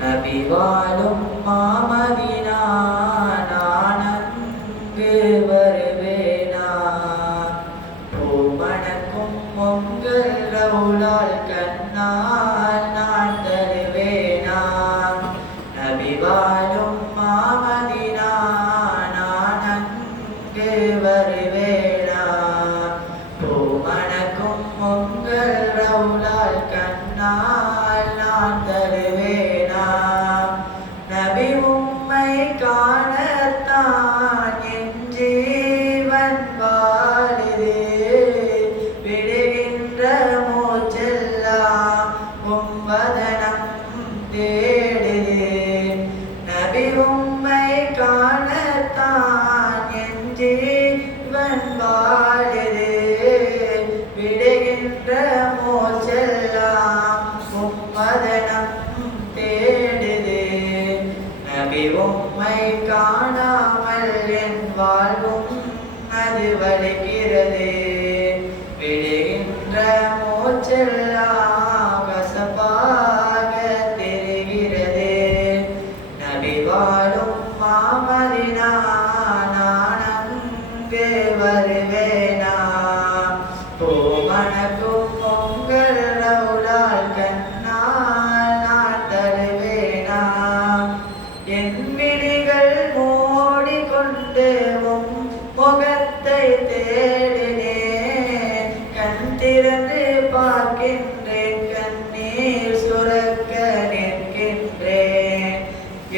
நபி வாழும் மாமதினா நான் அங்கு வருவேனா பூமணக்கும் உங்கள் ரவுலால் கண்ணால் நான் தருவேனா நபி வாழும் மாமதினா நான் அங்கு வருவேனா பூமணக்கும் உங்கள் ரவுலால் கண்ணால் நான் தருவேனா நபி உம்மை காணத்தான் என் ஜீவன் வாழுது விடுகின்ற மூச்செல்லாம் உம்பதனம் தேடுது நபி உம்மை காணத்தான் என் ஜீவன் வாழுது விடுகின்ற மூச்செல்லாம் உம்பதனம் தேடுது நபி உம்மை காணாமல் என் வாழ்வும் அது வலிக்கிறது விடுகின்ற மூச்செல்லாம் கசப்பாக தெரிகிறது நபி வாழும் மாமதினா நான் அங்கு வருவேனா பூமணக்கும் உங்கள் ரவுலால் கண்ணால் நான் தருவேனா என் விழிகள் மூடிக்கொண்டு உம் முகத்தை தேடினேன் கண் திறந்து பார்க்கின்றேன் கண்ணீர் சுரக்க நிற்கின்றேன்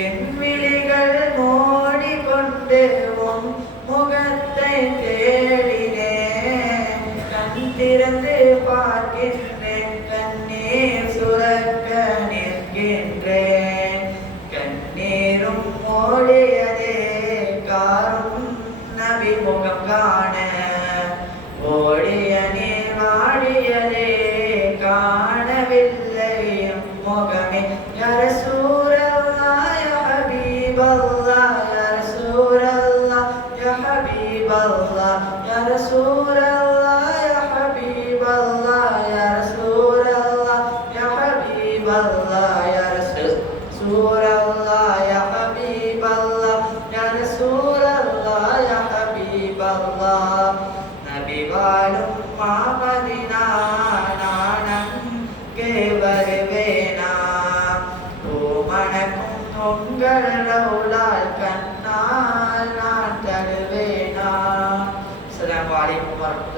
என் விழிகள் மூடிக்கொண்டு உம் முகத்தை தேடினேன் கண் திறந்து பார்க்கின்றேன் கண்ணீர் சுரக்க நிற்கின்றேன் கண்ணீரும் ஓடியதே காரும் நபி முகம் காண ஓடிய நீர் வாடியதே காணவில்லை முகமே யா ரசூலல்லாஹ் யா ஹபீபல்லாஹ் யா ரசூலல்லாஹ் யா ஹபீபல்லாஹ் யா ரசூலல்லாஹ் யா ஹபீபல்லாஹ் யா ரசூலல்லாஹ் யா ஹபீபல்லாஹ் யா ரசூலல்லாஹ் யா ஹபீபல்லாஹ் யா ரசூலல்லாஹ் யா ஹபீபல்லாஹ் நபி வாழும் மாமதினா நான் அங்கே வருவேனா பூமணக்கும் உங்கள் ரவுலால் கண்ணால் நான் தருவேனா. அஸ்ஸலாமு அலைக்கும் வரஹ்மத்துல்லாஹி